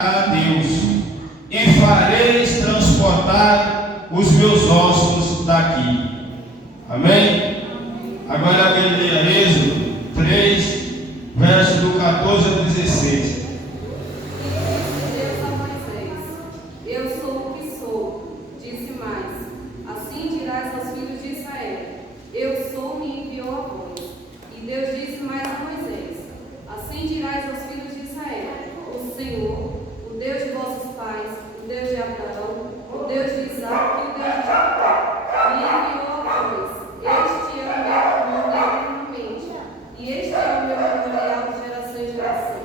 a Deus, e fareis transportar os meus ossos daqui. Amém? Agora alguém lê Êxodo 3, verso do 14 ao 16. Deus a Moisés: eu sou o que sou. Disse mais: assim dirás aos filhos de Israel: eu sou, me enviou a vós. E Deus disse mais a Moisés: assim dirás aos filhos de Israel: o Senhor, o Deus de vossos pais, o Deus de Abraão, o Deus de Isaque e o Deus de Jacó, me enviou a vós. Este é o meu nome eternamente, e este é o meu memorial de geração em geração.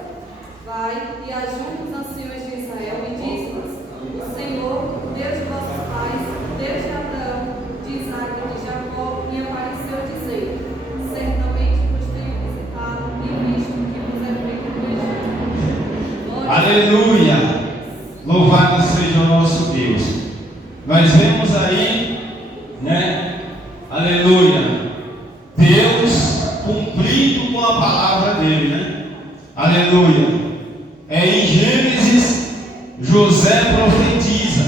Vai e ajunta os anciões de Israel e diz-lhes: o Senhor, o Deus de vossos pais, o Deus de Abraão, de Isaque e de Jacó, me apareceu dizendo: certamente vos tenho visitado e visto que vos é feito no Egito. Aleluia! Louvado seja o nosso Deus. Nós vemos aí, aleluia, Deus cumprindo com a palavra dele, aleluia. Em Gênesis, José profetiza,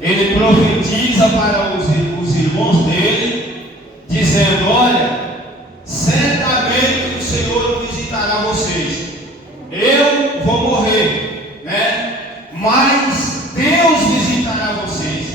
ele profetiza para os irmãos dele, dizendo: olha, certamente o Senhor visitará vocês. Eu vou morrer, mas Deus visitará vocês,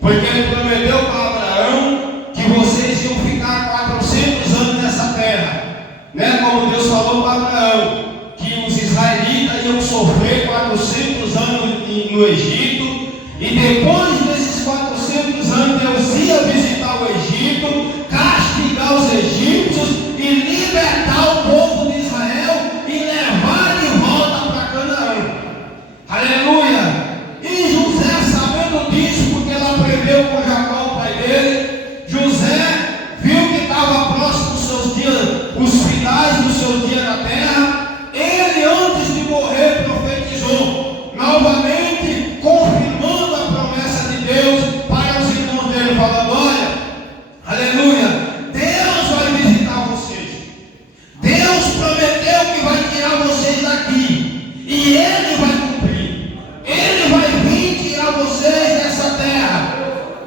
porque ele prometeu para Abraão que vocês iam ficar 400 anos nessa terra, como Deus falou para Abraão, que os israelitas iam sofrer 400 anos no Egito, e depois desses 400 anos Deus ia visitar o Egito, castigar os egípcios e libertar o povo de Israel e levar de volta para Canaã. Aleluia! E José, sabendo disso, porque ele aprendeu com Jacó, o pai dele, José viu que estava próximo dos seus dias, os finais dos seus dias na terra. Ele, antes de morrer, profetizou novamente, confirmando a promessa de Deus para os irmãos dele, falando: olha, aleluia, Deus vai visitar vocês. Deus prometeu que vai tirar vocês daqui, e Ele vai cumprir. Ele vai vir tirar vocês dessa terra.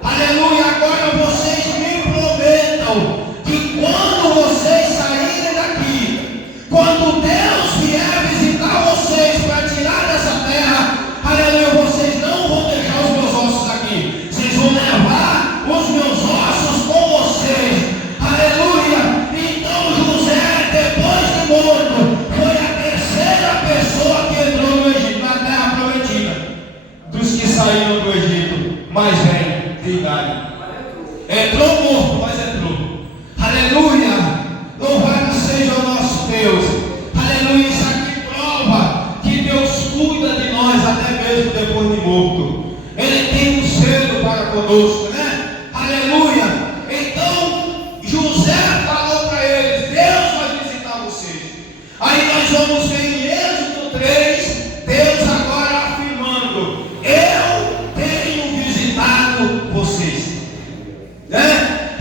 Aleluia. Agora vocês me prometam que quando vocês saírem daqui, quando Deus vier visitar vocês para tirar dessa terra, aleluia, vocês não vão deixar os meus ossos aqui. Vocês vão levar os meus ossos com vocês. Aleluia. Então José, depois de morto, foi a terceira pessoa que entrou no Egito, na terra prometida. Dos que saíram do Egito, mais velho de idade. Entrou morto, mas entrou. Aleluia. Louvado seja o nosso Deus. Aleluia. Isso aqui prova que Deus cuida de nós até mesmo depois de morto. Ele tem um zelo para conosco, aleluia. Então José falou para eles: Deus vai visitar vocês. Aí nós vamos ver em Êxodo 3, Deus agora afirmando: eu tenho visitado vocês,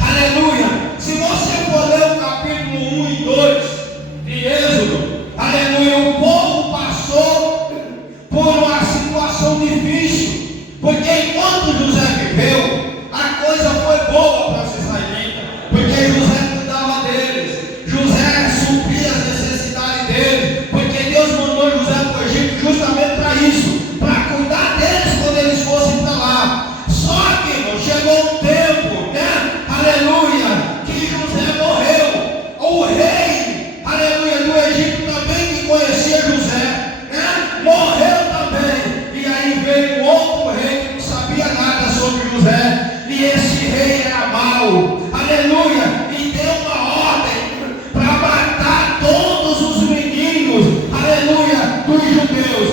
aleluia. Se você for ler o capítulo 1 e 2 de Êxodo, aleluia, o povo passou por uma situação difícil, porque enquanto José viveu, a coisa foi boa para os israelitas, porque José cuidava deles, José supria as necessidades deles, porque Deus mandou José para o Egito justamente para isso, para cuidar deles quando eles fossem para lá. Só que, irmão, chegou um tempo, aleluia, que José morreu. O rei, aleluia, do Egito também, que conhecia José, morreu também. E aí veio outro rei que não sabia nada sobre José, e esse rei era mau, aleluia, e deu uma ordem para matar todos os meninos, aleluia, dos judeus,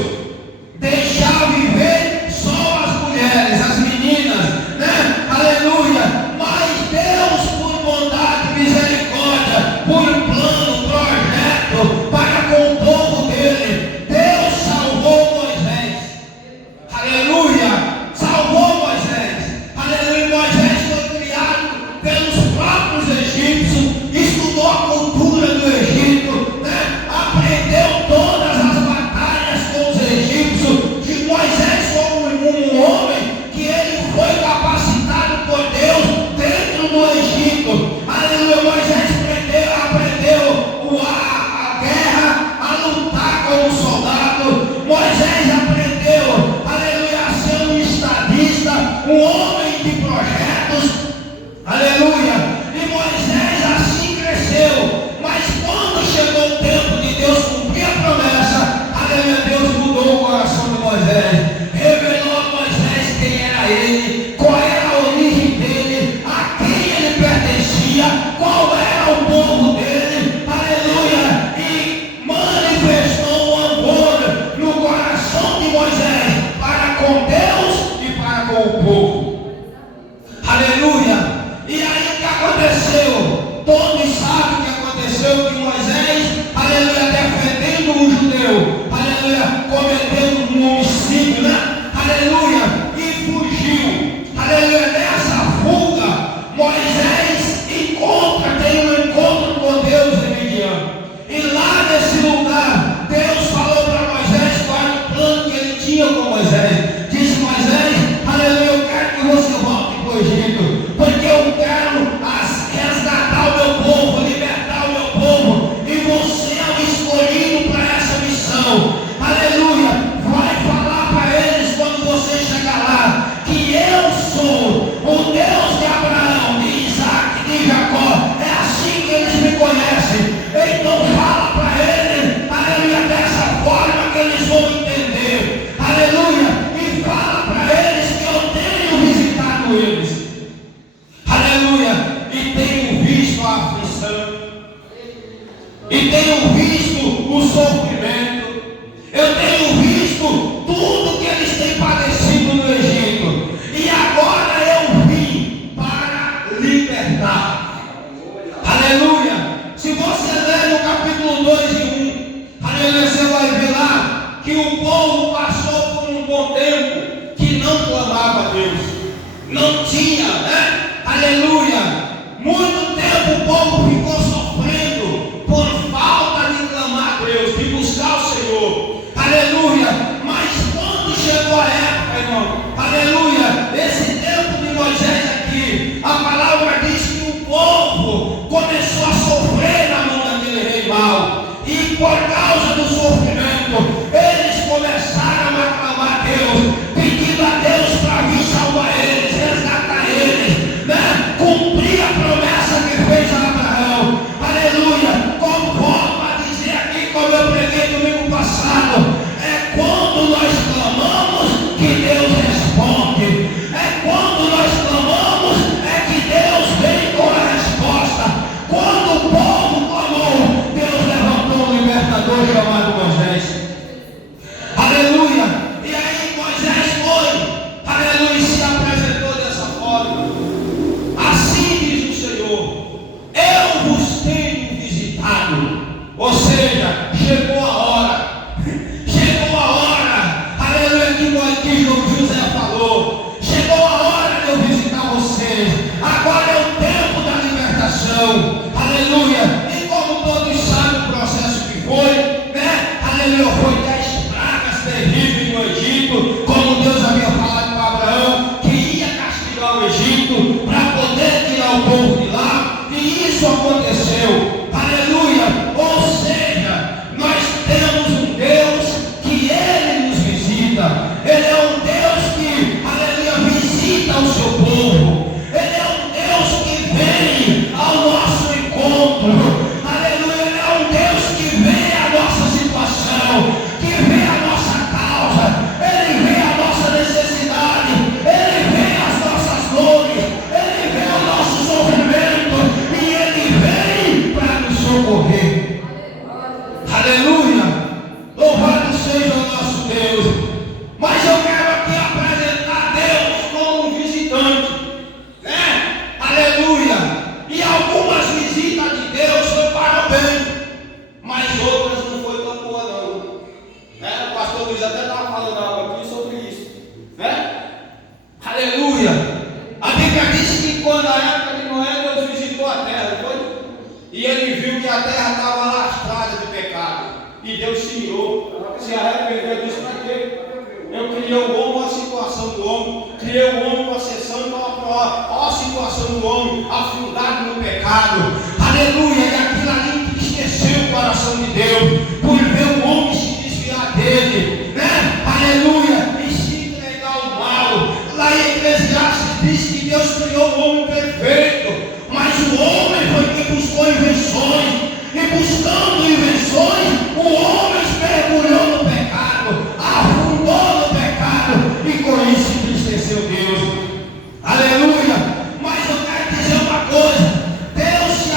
deixar viver só as mulheres, as meninas, aleluia. Mas Deus, por bondade e misericórdia, por plano, projeto para com o povo dele, Deus salvou Moisés, aleluia, salvou Moisés, aleluia. Moisés foi criado pelos próprios egípcios, estudou a cultura do Egito, aprendeu todas as batalhas com os egípcios. povo. Aleluia. E aí o que aconteceu? Todos sabem o que aconteceu, que Moisés, aleluia, defendendo o judeu, aleluia, cometeu um homicídio, né? Aleluia, e fugiu. Aleluia, nessa fuga, Moisés tem um encontro com Deus em Midian. E lá nesse lugar, Deus falou para Moisés qual era o plano que ele tinha com Moisés. Disse: Moisés, aleluia, eu quero que você volte para o Egito, porque eu quero resgatar o meu povo, libertar o meu povo, e você é o escolhido para essa missão. Aleluia, vai falar para eles quando você chegar lá, que eu sou o Deus de Abraão, de Isaac, de Jacó. É assim que eles me conhecem. Então fala para eles, aleluia, dessa forma que eles vão entender. Aleluia, e fala para eles que eu tenho visitado eles. Aleluia, e tenho visto a aflição, e tenho visto o sofrimento, eu tenho visto tudo que eles têm padecido no Egito, e agora eu vim para libertar. Aleluia. Se você ler no capítulo 2 e 1, aleluia, você vai ver lá que o povo passou por um bom tempo que não clamava a Deus, não tinha, né? Aleluia. Muito tempo o povo ficou sofrendo por falta de clamar a Deus, de buscar o Senhor. Aleluia. Mas quando chegou a época, irmão, aleluia, esse tempo de Moisés aqui, a palavra diz que o povo começou a sofrer na mão daquele rei mau. E por causa do sofrimento, eles começaram a clamar a Deus, pedindo a Deus para vir salvar eles, resgatar eles, né? Cumprir a promessa que fez a Abraão. Aleluia. Como volto a dizer aqui, como eu preguei domingo passado, é quando nós clamamos que Deus responde. É quando nós clamamos é que Deus vem com a resposta. Quando o povo clamou, Deus levantou um libertador chamado Moisés. Aleluia. E aí Moisés foi, aleluia, e se apresentou dessa forma. Assim diz o Senhor: eu vos tenho visitado. Ou seja, chegou a hora. Chegou a hora, aleluia, que José falou. Chegou a hora de eu visitar vocês. Agora é o tempo da libertação. Aleluia. E como todos sabem o processo que foi, né? Aleluia, foi 10 pragas terríveis no Egito, como Deus havia falado para Abraão, que ia castigar o Egito para poder tirar o povo de lá. E isso aconteceu. Aleluia. Ou seja, nós temos um Deus que Ele nos visita. Ele é um Deus que, aleluia, visita o seu povo. Ele é um Deus que vem ao nosso encontro. Aleluia, Ele é um Deus que vê a nossa situação, que vê a nossa causa. Ele vê a nossa necessidade, Ele vê as nossas dores, Ele vê o nosso sofrimento, e Ele vem para nos socorrer. Aleluia. Louvado seja o nosso Deus. Mas eu quero aqui apresentar Deus como um visitante, né? Aleluia. E algumas visitas de Deus foi para o bem, mas outras não foi tão boa não, né? O pastor Luiz até estava falando algo aqui sobre isso, né? Aleluia. A Bíblia diz que quando na época de Noé, Deus visitou a terra, não foi? E ele viu que a terra estava lastrada de pecado, e Deus se irou, se arrependeu, disse: para quê? Eu criei o homem, a situação do homem, criei o homem com a sessão, a situação do homem, afundado no pecado. Aleluia. E aquilo ali entristeceu o coração de Deus, por ver o homem se desviar dele, né? Aleluia. E se entregar ao mal. Lá em Eclesiastes diz que Deus criou o homem perfeito, mas o homem foi quem buscou invenções, e buscando invenções, o homem mergulhou no pecado, afundou no pecado, e com isso entristeceu Deus. Aleluia. Mas eu quero dizer uma coisa: Deus se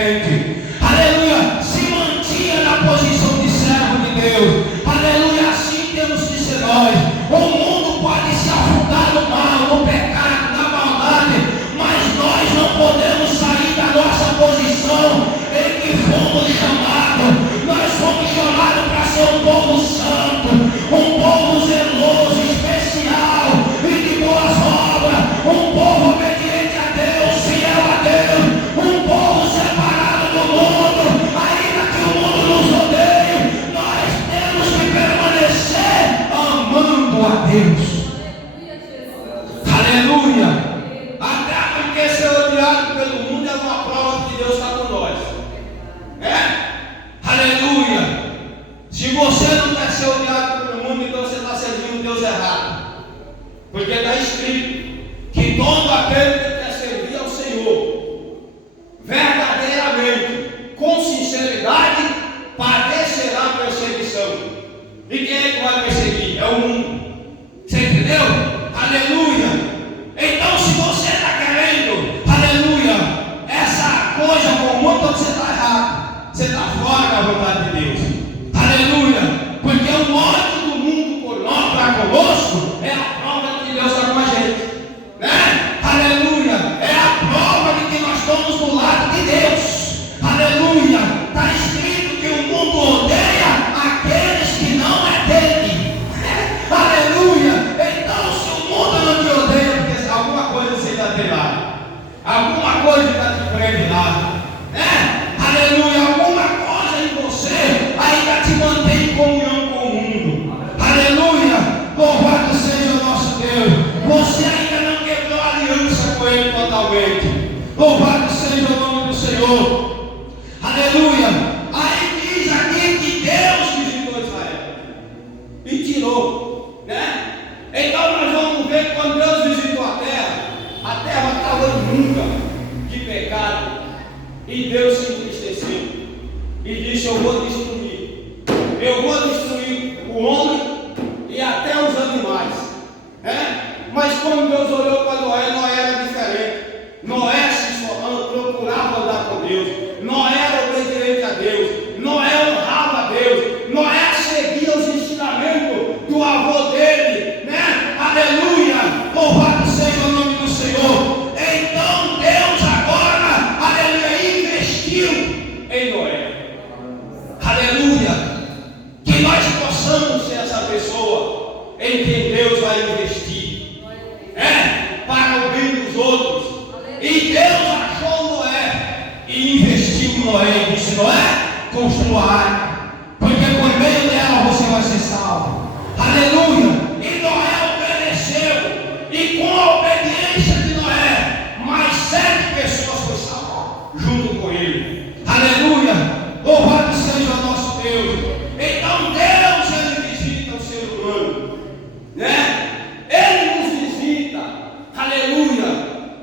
diferente. Aleluia, se mantinha na posição de servo de Deus. Aleluia, assim temos que ser nós. O mundo pode se afundar no mal, no pecado, na maldade, mas nós não podemos sair da nossa posição em que fomos chamados. Nós fomos chamados para ser um povo santo, um povo zeloso, especial e de boas obras, um povo obediente a Deus, fiel a Deus, um povo separado do mundo, ainda que o mundo nos odeie, nós temos que permanecer amando a Deus. Aleluia! Até porque ser odiado pelo mundo é uma prova que Deus está com nós. Aleluia! Se você não quer ser odiado pelo mundo, então você está servindo Deus errado. Porque está escrito que todo aquele que quer servir ao Senhor verdadeiramente, com sinceridade, padecerá perseguição. E quem é que vai perseguir? É o mundo. Você entendeu? Aleluia! Então, se você está querendo, aleluia, essa coisa com o mundo, então você está errado. Você está fora da vontade de Deus. Aleluia! Porque o ódio do mundo por nós, para conosco, é a prova de que Deus está com a gente. Aleluia! É a prova de que nós estamos do lado de Deus. Aleluia! Está escrito que o mundo odeia aqueles que não é dele. Aleluia! Então, se o mundo não te odeia, porque alguma coisa você está tendo lá, alguma coisa está te prendendo lá, aleluia! Alguma coisa em você ainda te mantém em comunhão com o mundo. Aleluia! Louvado seja o nosso Deus. Você ainda não quebrou a aliança com Ele totalmente. Louvado seja o nome do Senhor. Aleluia! Aí diz aqui que Deus visitou Israel e tirou, Então nós vamos ver que quando Deus visitou a terra estava imunda de pecado, e Deus se entristeceu e disse: eu vou destruir o homem e até os animais. Mas quando Deus olhou para Noé era diferente. Noé se procurava andar com Deus, Noé era obediente a Deus, Noé honrava a Deus, Noé seguia os ensinamentos do avô dele, Aleluia! Louvado seja o nome do Senhor. Então Deus agora, aleluia, investiu em Noé. Aleluia! Que nós possamos ser essa pessoa em quem Deus vai investir, para o bem dos outros. E Deus achou Noé e investiu em Noé e disse: Noé, construa a arca, porque por meio dela você vai ser salvo. Aleluia! E Noé obedeceu, e com a obediência de Noé, mais 7 pessoas foram salvas junto com ele. Aleluia! Louvado seja o nosso Deus. Então Deus, Ele visita o ser humano, Ele nos visita, aleluia,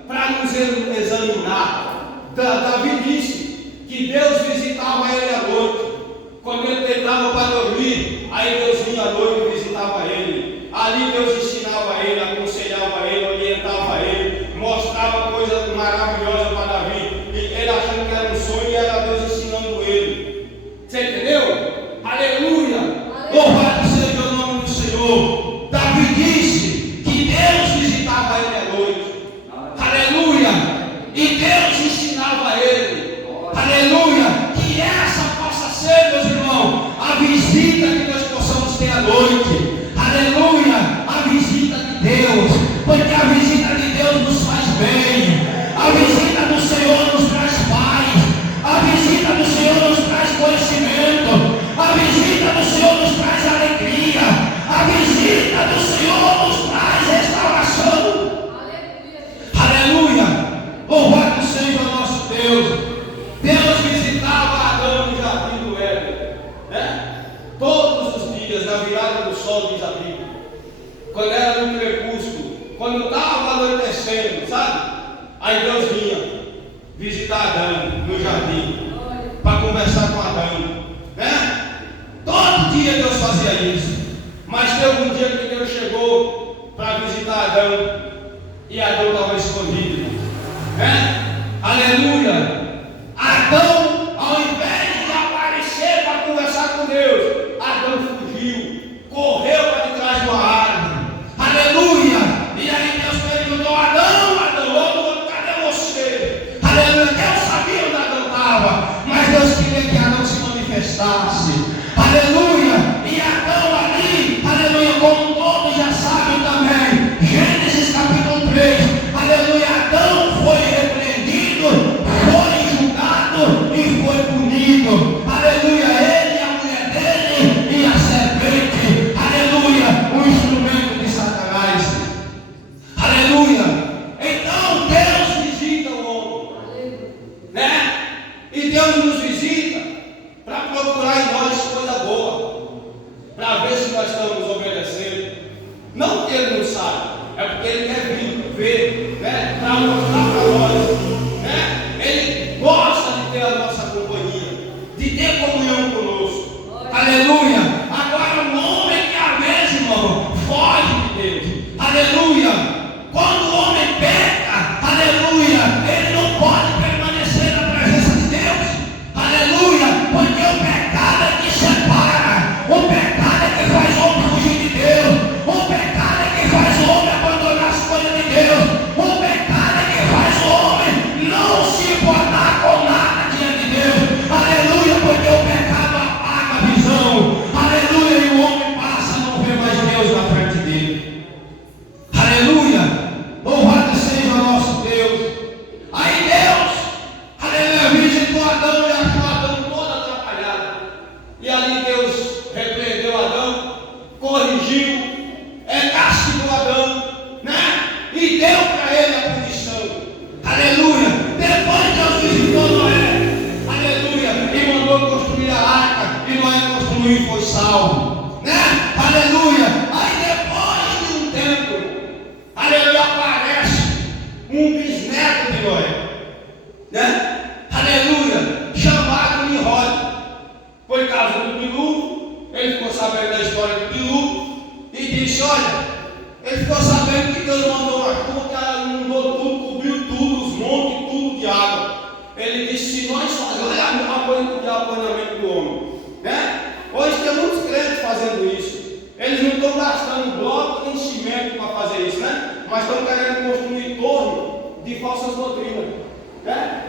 para nos examinar. Davi disse que Deus visitava ele à noite, quando ele deitava para dormir. Aí Deus vinha à noite e visitava ele. Ali Deus ensinava ele, aconselhava ele, orientava ele, mostrava coisas maravilhosas para Davi. E ele achando que era um sonho, e era Deus ensinando ele. Você entendeu? Aleluia! Louvado seja o nome do Senhor. Davi disse que Deus visitava ele à noite. Aleluia! E Deus ensinava a ele. Aleluia! Que essa possa ser, meus irmãos, a visita que nós possamos ter à noite. Aleluia! A visita de Deus. Porque a visita de Deus nos faz bem. A visita do Senhor nos traz paz. A visita do Senhor nos traz conhecimento. A visita do Senhor nos traz alegria. A visita do Senhor nos traz restauração. Aleluia! Louvado seja o nosso Deus. Deus visitava Adão no jardim do Éden, todos os dias, na virada do sol, diz a Bíblia. Quando era no crepúsculo, quando estava anoitecendo, sabe? Aí Deus vinha visitar Adão no jardim, para conversar com Adão, Todo dia Deus fazia isso. Mas teve um dia que Deus chegou para visitar Adão, e Adão estava escondido, Aleluia! Adão manifestasse. Aleluia! E Adão ali, aleluia, como todos já sabem também, Gênesis capítulo 3, aleluia, Adão foi repreendido, foi julgado e foi punido. Aleluia, ele, a mulher dele e a serpente. Aleluia, o instrumento de Satanás. Aleluia. Então Deus visita o homem, né? E Deus nos visita para procurar em nós coisa boa, para ver se nós estamos obedecendo. Não que Ele não sabe, é porque Ele quer vir ver, né? Para mostrar para nós, né? Ele gosta de ter a nossa companhia, de ter comunhão conosco. Aleluia. Agora o homem que às vezes, irmão, foge de Deus. Aleluia. Quando o homem peca, aleluia, ele não pode permanecer na presença de Deus. Aleluia. Porque o pecado é que separa. O pecado é que faz o homem fugir de Deus. O pecado é que faz o homem abandonar as coisas de Deus. O pecado é que faz o homem não se importar com nada diante de Deus. Aleluia. Porque o pecado apaga a visão. Aleluia. E o homem passa a não ver mais Deus na frente dele. Aleluia. Louvado seja o nosso Deus. Aí Deus, aleluia, visitou Adão e achou Adão todo atrapalhado. E ali Deus repreendeu Adão, corrigiu, castigou Adão, né? E deu para ele a punição. Aleluia. Depois Deus visitou Noé, aleluia, e mandou construir a arca. E Noé construiu e foi salvo, né? Aleluia. Aí depois de um tempo, aleluia, aparece um bisneto de Noé, né? Aleluia, chamado Nimrod. Foi causa do dilúvio. Ele ficou sabendo da história do dilúvio e disse: olha, ele ficou sabendo que Deus mandou a chuva, que ela inundou tudo, cobriu tudo, os montes, tudo de água. Ele disse: se nós fazemos, olha a coisa que o diabo põe na mente do homem, né? Hoje tem muitos crentes fazendo isso. Eles não estão gastando bloco nem cimento para fazer isso, né? Mas estão querendo construir torre de falsas doutrinas, né?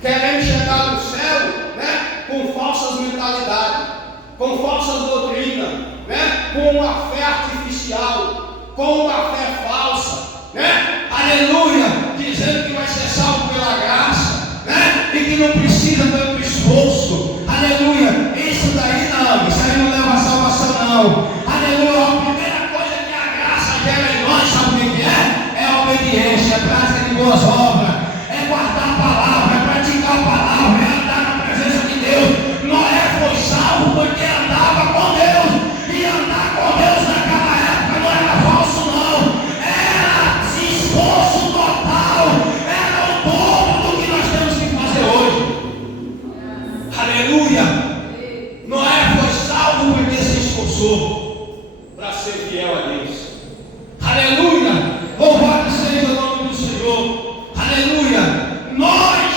Querendo chegar no céu, né? Com falsas mentalidades, com falsas doutrinas, né? Com uma fé artificial, com uma fé falsa, né? Aleluia! Dizendo que vai ser salvo pela graça, né? E que não precisa tanto esforço. Aleluia! Isso daí não, isso aí não leva a salvação não. Aleluia, a primeira coisa que a graça gera em nós, sabe o que é? É a obediência, é a prática de boas obras, é guardar a palavra, é praticar a palavra, é andar na presença de Deus. Noé foi salvo porque andava com Deus, e andar com Deus naquela época não era falso não, era esforço total, era o dobro do que nós temos que fazer hoje. Aleluia. Noé foi salvo porque se esforçou para ser fiel a Deus. Aleluia. Louvado seja o nome do Senhor. Aleluia. Nós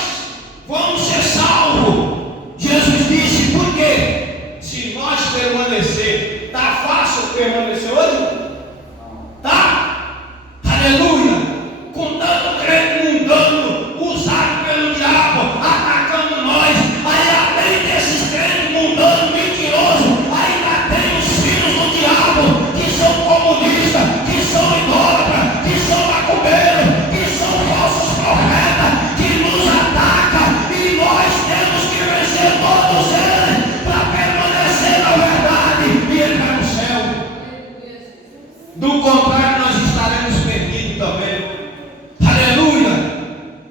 vamos ser salvos. Jesus disse: por quê? Se nós permanecer, está fácil permanecer hoje? Tá? Aleluia. Com tanto crente mundano, usado pelo diabo, atacando nós. Aí além desses crentes mundanos, mentirosos, ainda tem os filhos do diabo, que são comunistas, que são idólatras, que são macumbeiros, que são falsos profetas, que nos atacam, e nós temos que vencer todos eles para permanecer na verdade e entrar no céu. Do contrário, nós estaremos perdidos também. Aleluia.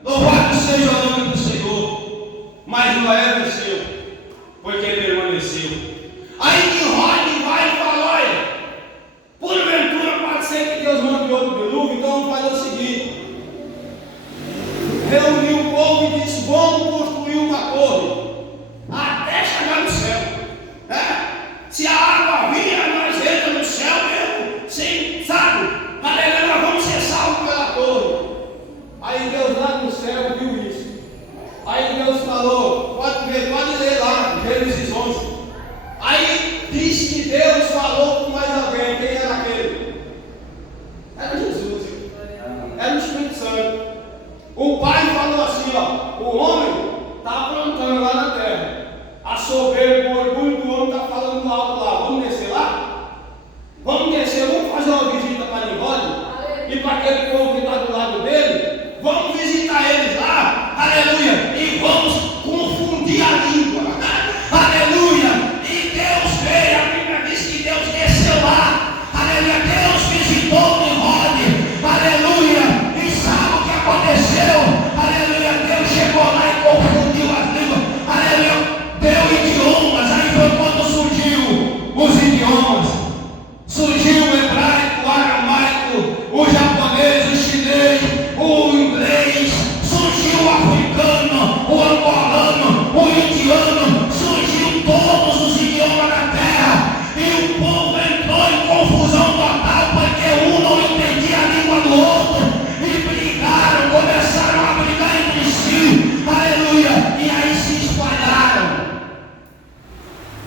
Louvado seja o nome do Senhor. Mas Noé venceu, porque permaneceu. Aí Nimrod vai e fala: olha, porventura pode ser que Deus mande outro dilúvio, então vamos fazer o seguinte. Reuniu o povo e disse: vamos construir uma torre até chegar no céu, né? Se a água vir, nós entramos no céu mesmo, sim, sabe? Aleluia, nós vamos ser salvos pela torre. Aí Deus lá no céu viu isso. Aí Deus falou: pode ler lá, Gênesis 11. Aí disse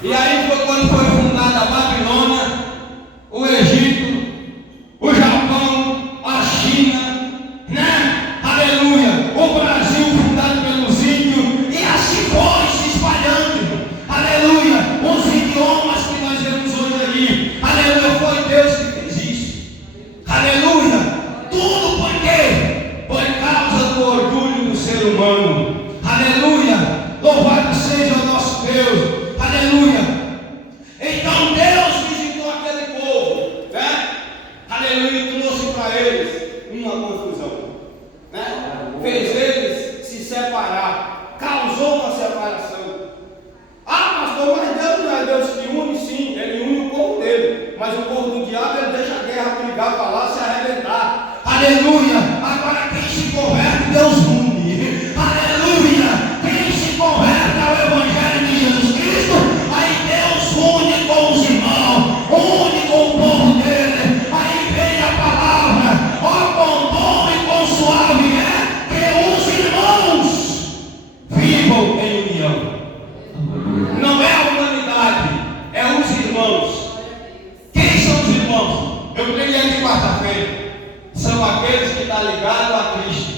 E aí foi quando foi fundada a Babilônia, o Egito, o Japão, a China, né? Aleluia! O Brasil fundado pelos índios, e assim foi se espalhando. Aleluia! Os idiomas que nós vemos hoje ali, aleluia, foi Deus que fez isso. Aleluia! Tudo por quê? Por causa do orgulho do ser humano. Aleluia! Louvado seja o nosso Deus. Aleluia! Então Deus visitou aquele povo, né? Aleluia! E trouxe para eles uma confusão, né? Fez eles se separar, causou uma separação. Ah, pastor, mas Deus não é Deus que une? Sim, Ele une o povo dele, mas o povo do diabo, ele deixa a guerra brigar para lá, se arrebentar. Aleluia! Agora quem se converte, Deus une. Aleluia! Quem se converte ao Evangelho de Jesus Cristo, aí Deus une com os irmãos, une com o povo dele. Aí vem a palavra: ó, quão bom e quão suave é que os irmãos vivam em união. Não é a humanidade, é os irmãos. Quem são os irmãos? Eu preguei aqui quarta-feira. São aqueles que estão ligados a Cristo,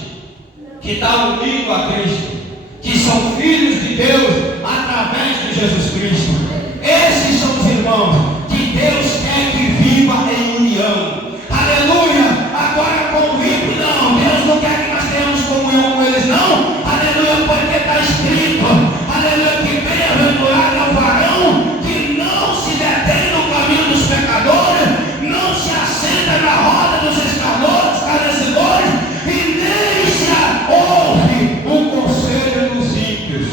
que estão unidos a Cristo, que são filhos de Deus através de Jesus Cristo. Esses são os irmãos que Deus quer que viva em união. Aleluia! Agora com o ímpio não, Deus não quer que nós tenhamos comunhão com eles não. Aleluia, porque está escrito, aleluia, que bem-aventurado é o varão que não se detém no caminho dos pecadores, não se assenta na roda dos escarnecedores e nem se ouve o conselho dos ímpios.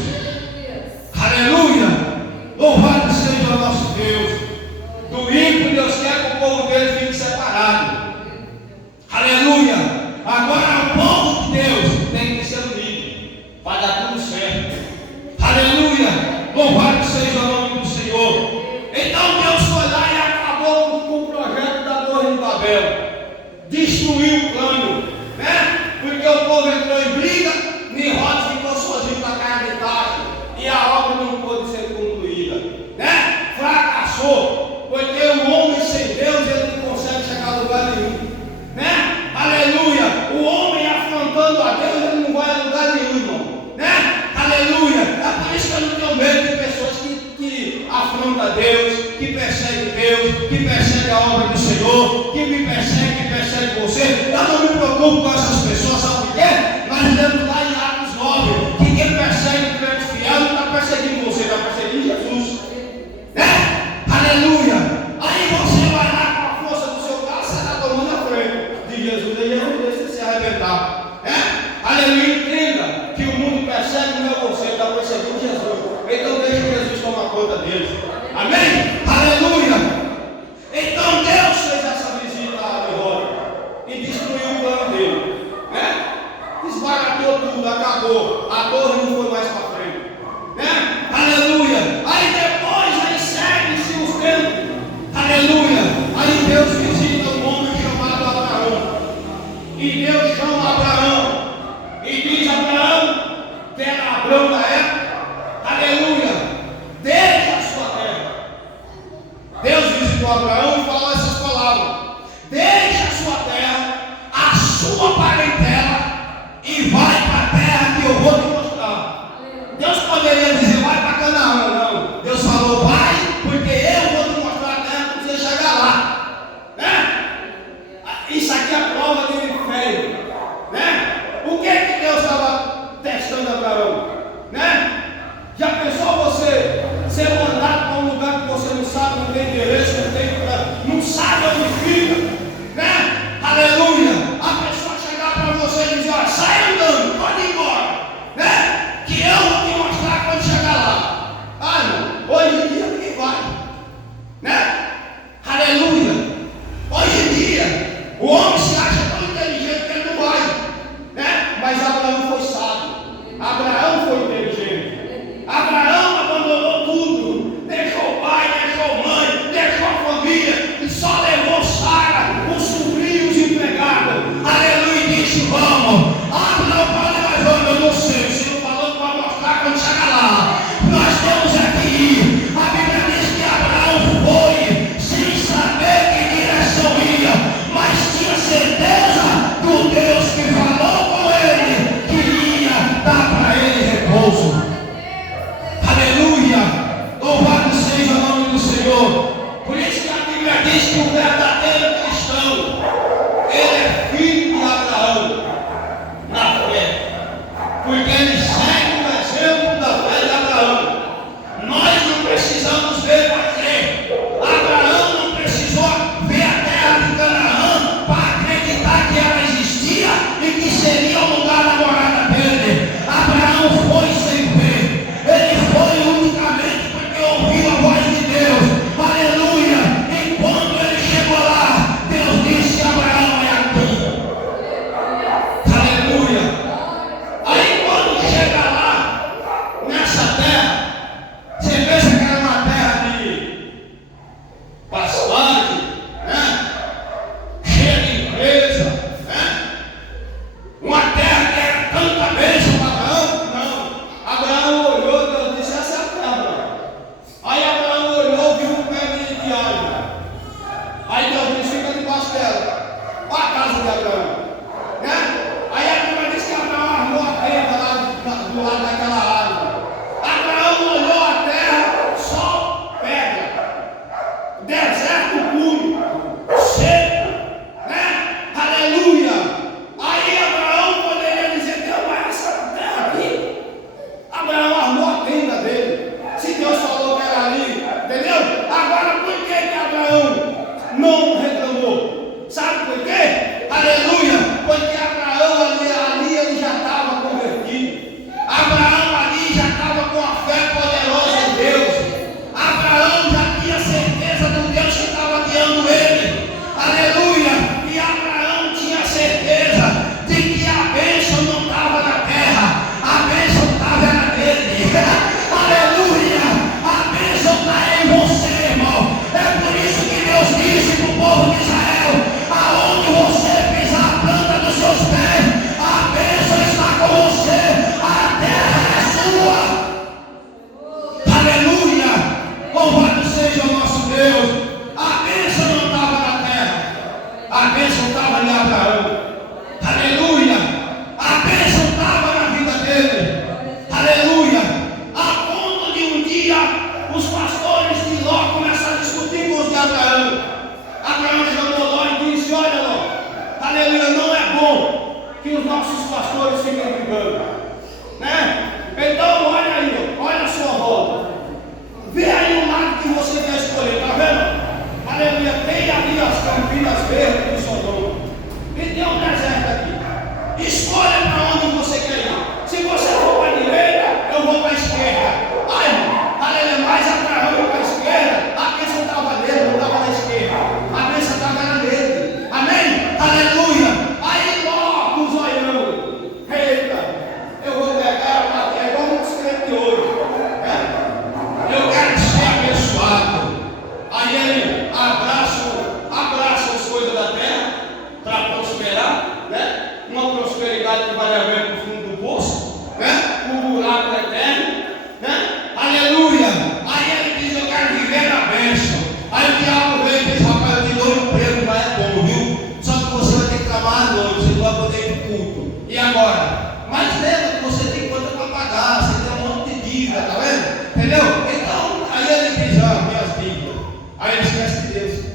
Aleluia! Louvado seja o nosso Deus. Do ímpio, Deus quer que o povo dele fique separado. Aleluia! Agora o povo de Deus tem que ser unido para dar tudo certo. Aleluia! Louvado seja o nome do Senhor. Então Deus foi lá e acabou com o projeto da Torre de Babel. Destruiu o plano, né? Porque o povo entrou em briga, Nimrod ficou sozinho com a cara de taxa e a obra não pôde ser concluída, né? Fracassou, porque o homem sem Deus ele não consegue chegar a lugar nenhum, né? Aleluia! O homem afrontando a Deus ele não vai a lugar nenhum, irmão, né? Aleluia! É por isso que eu não tenho medo de pessoas que afrontam a Deus, que perseguem Deus, que perseguem a obra do Senhor, que me perseguem, que perseguem você. Eu não me preocupo com essas pessoas, sabe por quê? Nós lemos lá em Atos 9 que quem persegue o crente fiel não está perseguindo você, está perseguindo Jesus, né? Aleluia! Aí você vai lá com a força do seu braço, você está tomando a frente de Jesus, aí Jesus deixa você se arrebentar, né? Aleluia! Entenda que o mundo persegue não é você, está perseguindo Jesus. Então deixa Jesus tomar conta deles. Amém? Aleluia! Então Deus fez essa visita a Nimrod e destruiu o plano dele, né? Desbaratou tudo, acabou. A torre não foi mais para frente, né? Aleluia! Aí depois aí segue-se os tempos. Aleluia! Aí Deus visita um homem chamado Abraão. E Deus chama Abraão e diz: Abraão, que era Abraão da época, aleluia, deixa a sua terra, aleluia, não é bom que os nossos pastores fiquem brigando, né? Então olha aí, olha a sua volta, vê aí o lado que você quer escolher, tá vendo? Aleluia, tem ali as Campinas Verdes de Sodoma e tem um deserto aqui. Escolha para onde você quer ir. Se você for para a direita, eu vou para a esquerda. Ai, irmão, aleluia, mais Abraão foi para a esquerda, a bênção estava nele, não estava na esquerda, a bênção estava nele. Amém? Aleluia. Aí logo o zoião, eita, eu vou pegar, é igual um crentes hoje, eu quero ser abençoado. Aí ele abraça as coisas da terra para prosperar, né? Uma prosperidade que vai haver para o fundo do poço, né? Um buraco eterno, né? Aleluia. Aí ele diz: eu quero viver na bênção. Aí o diabo vem e diz: rapaz, eu te dou um emprego, mas é bom, viu? Só que você vai ter que trabalhar à noite, você não vai poder ir para o culto. E agora? Mas lembra que você tem conta para pagar, você tem um monte de dívida, tá vendo? Entendeu? Então, aí ele diz: minhas dívidas. Aí ele esquece de Deus.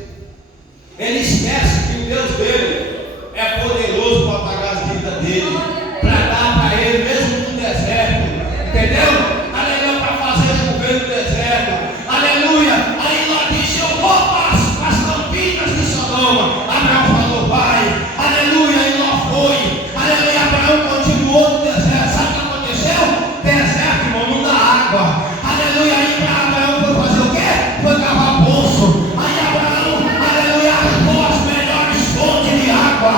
Ele esquece que o Deus dele é poderoso para pagar as dívidas dele, para dar para ele, mesmo no deserto, entendeu? Aleluia, para fazer chover no deserto, aleluia. Aí lá diz: eu vou para as Campinas de Sodoma. Abraão falou: vai, aleluia, e lá foi, aleluia. Abraão continuou no deserto. Sabe o que aconteceu? Deserto, irmão, não dá água, aleluia. Aí para Abraão foi fazer o quê? Foi cavar poço. Aí Abraão, aleluia, achou as melhores fontes de água.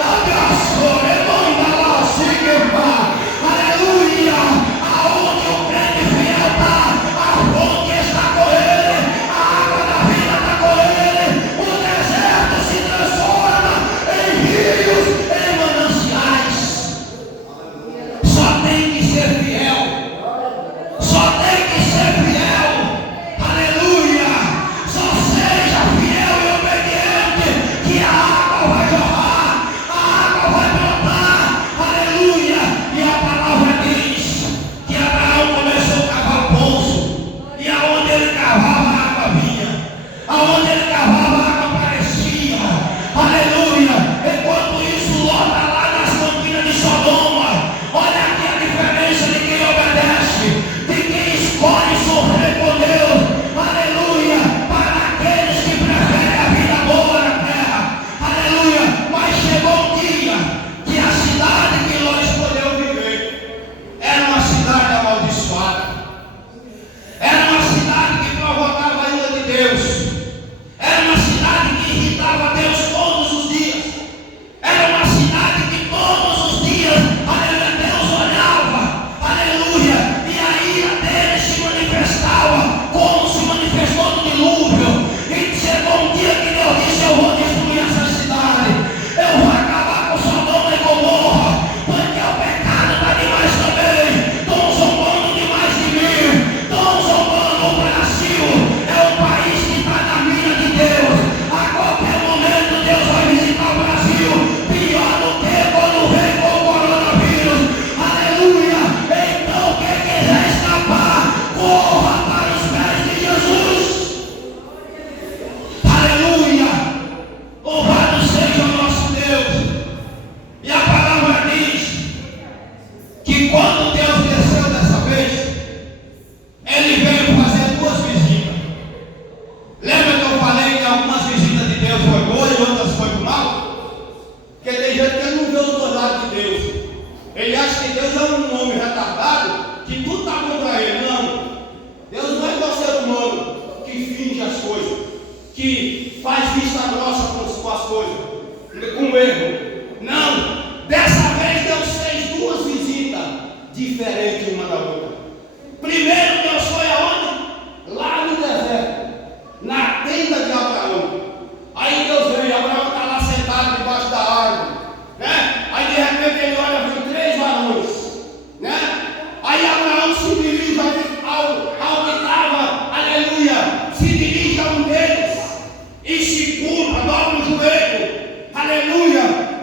Abraçou, irmão, da lá, aleluia. Aonde o crente fiel está, a fonte está com ele, a água da vida está com ele. O deserto se transforma em rios, em mananciais. Só tem que ser fiel. Só tem que ser fiel. Aleluia. Só seja fiel e obediente, que a água vai jorrar, a água vai brotar. Aleluia. E a palavra diz que Abraão começou a cavar poço, e aonde ele cavava, a água vinha. Aonde ele cavava, a água aparecia. Aleluia. Enquanto isso, Ló está lá nas Campinas de Sodoma. Olha aqui a diferença de quem obedece, de quem escolhe sofrer com Deus. Aleluia. Para aqueles que preferem a vida boa na terra. Aleluia. Mas chegou um dia que a cidade que Ló escolheu viver era uma cidade amaldiçoada. Era uma cidade que provocava a ira de Deus. Era uma cidade que irritava Deus todos os dias. Era uma cidade que todos os dias, aleluia, Deus olhava, aleluia, e a ira dele se manifestava como se manifestou no dilúvio. E chegou um dia que Deus disse: eu vou destruir essa cidade, eu vou acabar com Sodoma e Gomorra, porque o pecado está demais também. Estão zombando demais de mim, estão zombando. O Brasil é um país que está na mira de Deus. A qualquer momento Deus vai visitar o Brasil, pior do que quando vem com o coronavírus. Aleluia. Então quem quiser escapar, corra para os pés de Jesus. Aleluia. Louvado seja o nosso Deus. E a palavra diz que quando Deus desceu dessa vez, ele veio fazer duas visitas. Lembra que eu falei que algumas visitas de Deus foi boa e outras foi pro mal? Porque tem gente que não vê os dois lados de Deus. Ele acha que Deus é um homem retardado, que tudo está contra ele. Não. Deus não é igual ser humano que finge as coisas, que faz vista grossa com as coisas, com erro. Não. Dessa vez Deus fez duas visitas diferentes uma da outra. Primeiro Deus foi aonde? Lá no deserto, na tenda de Abraão. Aí Deus veio, Abraão está lá sentado debaixo da árvore, né? Aí de repente ele olha, vem 3 varões, né? Aí Abraão se dirige ao que estava, aleluia, se dirige a um deles e se curva, dobra o joelho, aleluia.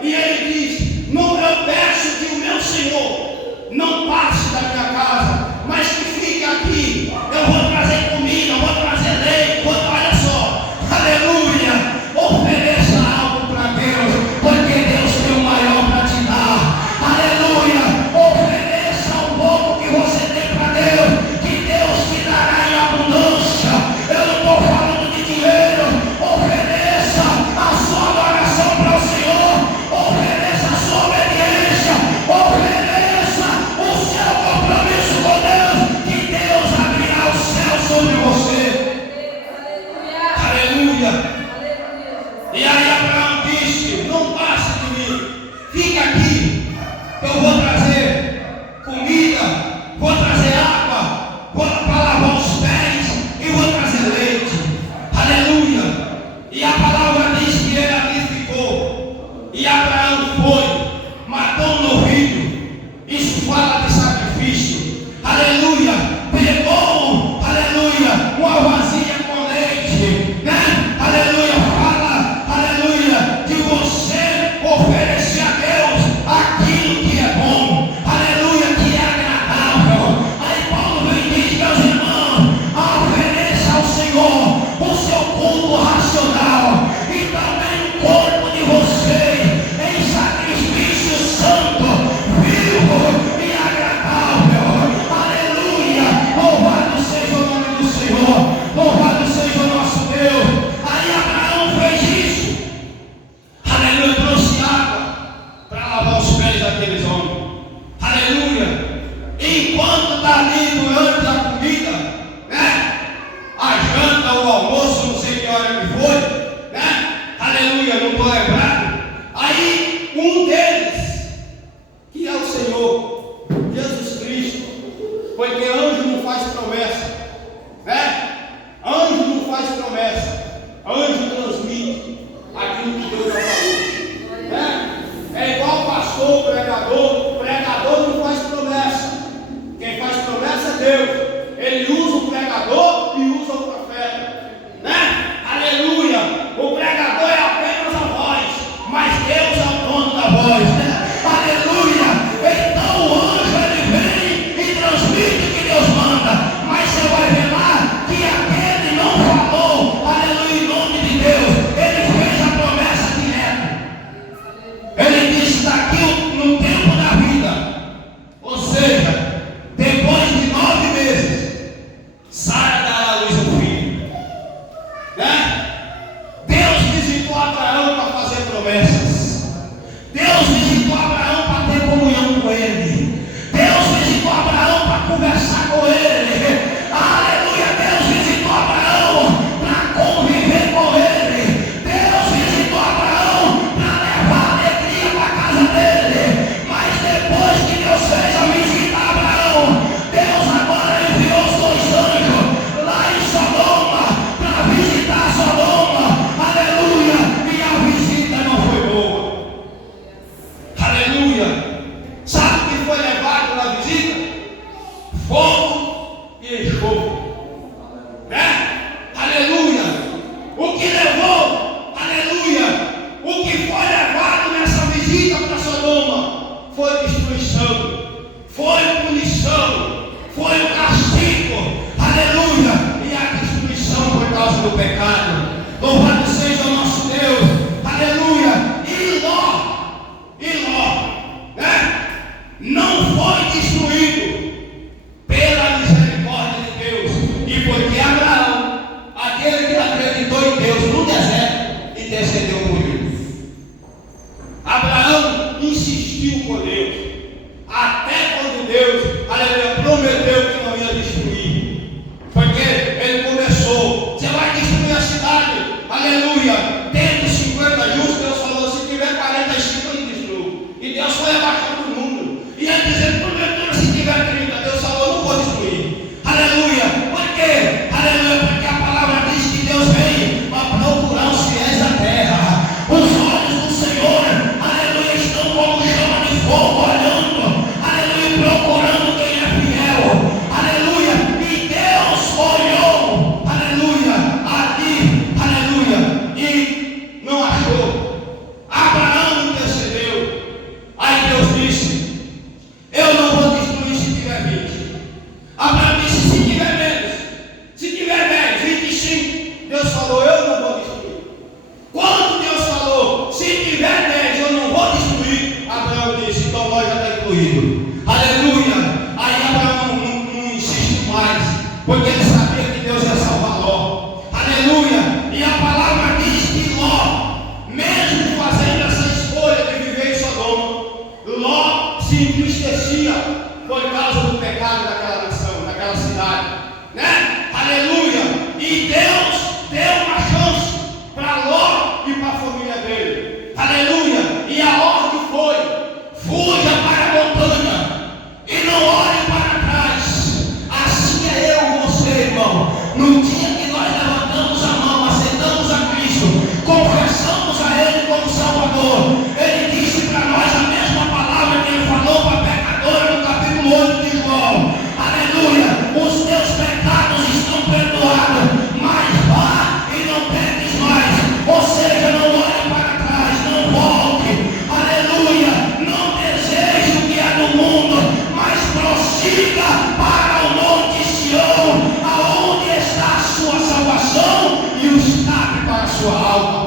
no dia que nós levantamos a mão, aceitamos a Cristo, confessamos a Ele como Salvador, Ele disse para nós a mesma palavra que Ele falou para a pecadora no capítulo 8 de João. Aleluia, os teus pecados estão perdoados, mas vá e não peques mais. Ou seja, não olhe para trás, não volte. Aleluia, não deseje o que é do mundo, mas prossiga para o monte Sião, aonde está a sua salvação e o escape para a sua alma.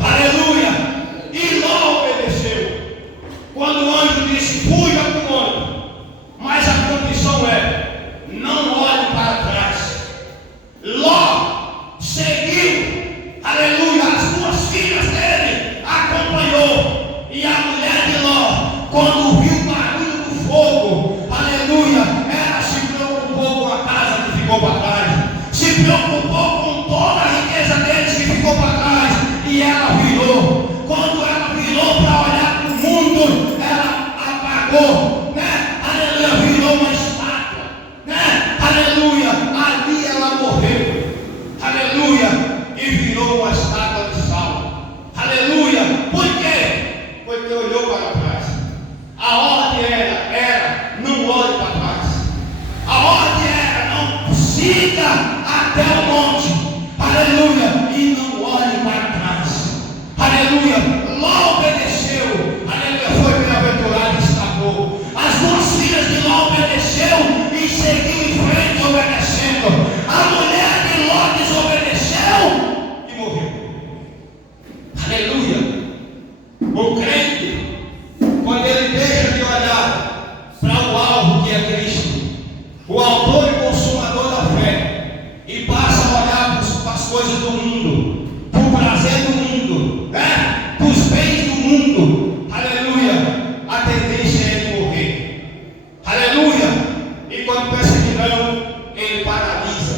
Aleluia. E Ló obedeceu. Quando o anjo disse, fuja para o monte, mas a condição é, não olhe para trás. Ló seguiu, aleluia, as duas filhas dele acompanhou, e a mulher de Ló, quando viu o barulho do fogo, aleluia, ela se preocupou com a casa que ficou para trás, se preocupou com toda a riqueza deles que ficou para trás, e ela virou. Quando ela virou para olhar para o mundo, ela apagou, né? Aleluia, virou uma estátua, né? Aleluia, ali ela morreu, aleluia, e virou uma estátua de sal, aleluia. Por quê? Porque olhou para trás. A ordem era não olhe para trás. A ordem era não siga até o monte, aleluia, e não olhe para trás, aleluia. Ló obedeceu, aleluia, foi bem-aventurado e escapou. As duas filhas de Ló obedeceu e seguiu em frente obedecendo. A mulher de Ló desobedeceu e morreu. Aleluia. O crente, quando ele deixa de olhar para o alvo que é Cristo, o autor e consumador da fé, e passa a olhar para as coisas do mundo, para o prazer do mundo, né? Para os bens do mundo, aleluia, a tendência é ele morrer, aleluia. E quando pensa que não, ele paralisa,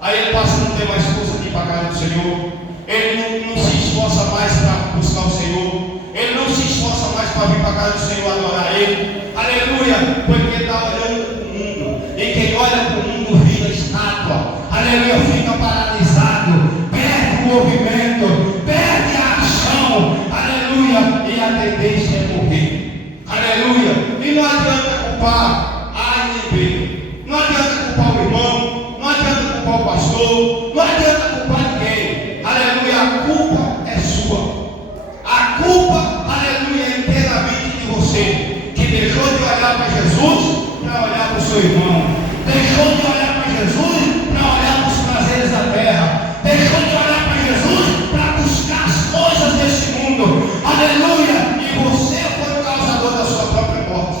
aí ele passa a não ter mais força de ir para a casa do Senhor, ele não se esforça mais para buscar o Senhor, ele não se esforça mais para vir para a casa do Senhor adorar Ele, aleluia, porque ele está olhando para o mundo, e quem olha para o mundo vira estátua, aleluia, fica paralisado, perde o movimento, perde a ação, aleluia, e a tendência é morrer, aleluia. E não adianta culpar A e B, não adianta culpar o irmão, não adianta culpar o pastor, não adianta culpar ninguém, aleluia, a culpa é sua. A culpa, aleluia, é inteiramente de você, que deixou de olhar para Jesus para olhar para o seu irmão, deixou de olhar para Jesus para olhar para os prazeres da terra, deixou de olhar para Jesus para buscar as coisas desse mundo, aleluia, e você foi o causador da sua própria morte,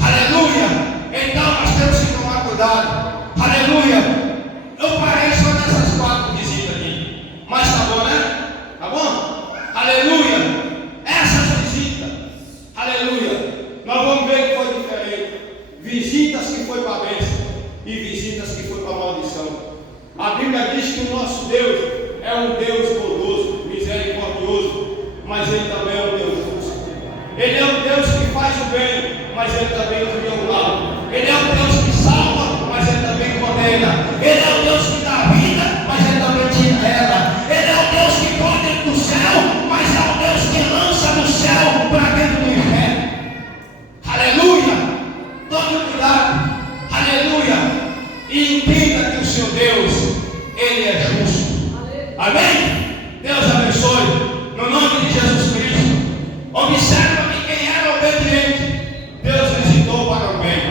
aleluia. Então nós temos que tomar cuidado, aleluia. Eu parei só nessas 4 visitas aqui, mas tá bom, né? Tá bom? Aleluia. Essas visitas, aleluia, nós vamos ver que foi diferente. Visitas que foi para a bênção e visitas que foi para a maldição. A Bíblia diz que o nosso Deus é um Deus bondoso, misericordioso, mas Ele também é um Deus justo. Ele é um Deus que faz o bem, mas Ele também cria o mal. Ele é um Deus que salva, mas Ele também condena. Ele é um Deus que dá vida, mas Ele também tira ela. Ele é um Deus que põe dentro do céu, mas é um Deus que lança do céu para dentro do inferno. Aleluia. Tome cuidado, aleluia, e entenda que o seu Deus, Ele é justo. Amém? Deus abençoe, no nome de Jesus Cristo. Observa que quem era obediente, Deus visitou para o bem.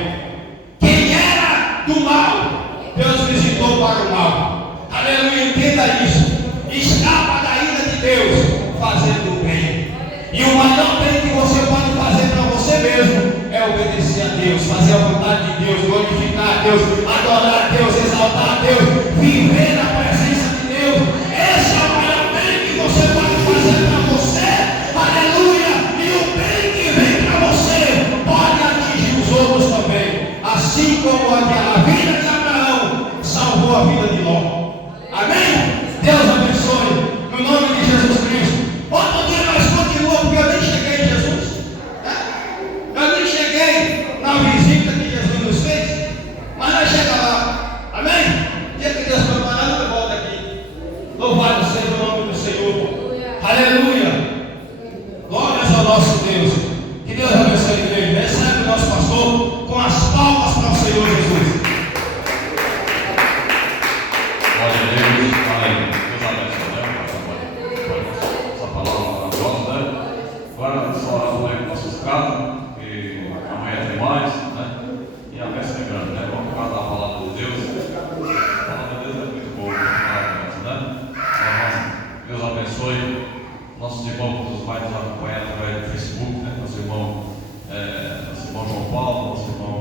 Quem era do mal, Deus visitou para o mal. Aleluia, entenda isso. Escapa da ira de Deus fazendo o bem. E o maior bem que você pode fazer para você mesmo é obedecer a Deus, fazer a vontade de Deus, glorificar a Deus, adorar a Deus, exaltar a Deus, viver na presença de Deus. Esse é o maior bem que você pode fazer para você, aleluia. E o bem que vem para você pode atingir os outros também, assim como a vida de Abraão salvou a vida de Ló. Amém? Deus abençoe, no nome de Jesus Cristo. Outro dia nós continuamos, porque eu nem cheguei em Jesus, né? Eu nem cheguei na visita que Jesus nos fez. Deus. Amém. Deus abençoe, né? Essa palavra maravilhosa, né? Agora, só orar por nossos casos, que amanhã tem mais, né? E a messa é grande, né? Vamos guardar a palavra de Deus. A palavra de Deus é muito boa, maravilhosa, né? Mas, Deus abençoe nossos irmãos que nos vai nos acompanhar através do Facebook, né? Nosso irmão João Paulo, nosso irmão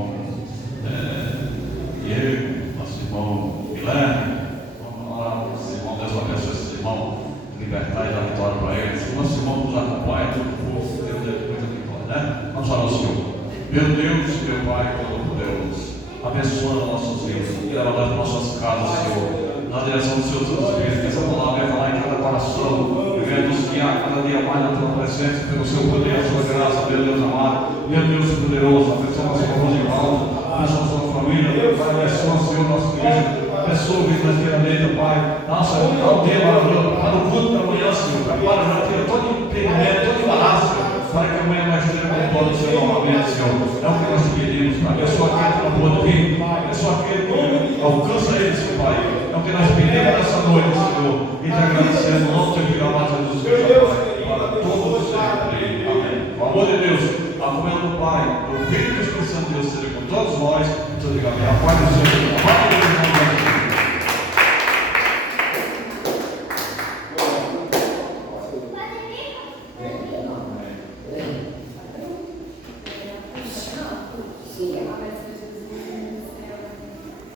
Diego, nosso irmão Guilherme. Vamos orar por esse irmão. Deus abençoe esse irmão, libertar e dar vitória para eles. O nosso irmão nos acompanha, todo o povo, Deus dê muita vitória, né? Vamos orar ao Senhor. Meu Deus, meu Pai Todo-Poderoso, abençoa nossos filhos e leva nas nossas casas, Senhor, na direção do Senhor dos Espíritos, que essa palavra vai falar em cada coração, e venha nos guiar cada dia mais na tua presença, pelo seu poder, a sua graça, meu Deus amado, meu Deus poderoso, abençoa nosso irmão de volta, abençoa a sua família, Pai, abençoa, Senhor, nossa igreja, abençoa o vídeo da esquerda, Pai, nossa, ao dia maravilhoso, para o culto da manhã, Senhor, prepara já tira todo impedimento, todo embaraço, para que amanhã nós estejamos com todo o Senhor novamente, Senhor. É o que nós te pedimos, abençoa aquele que não pode vir, abençoa aquele que alcança ele, Senhor Pai. É o que nós pedimos nessa noite, Senhor, e te agradecemos no nome do Filho amado Jesus Cristo, Pai, para todos sempre. Amém. O amor de Deus, a comunhão do Pai, do Filho e do Espírito Santo de Deus seja com todos nós. Muito obrigado. A paz do Senhor, a paz de Deus, Sim.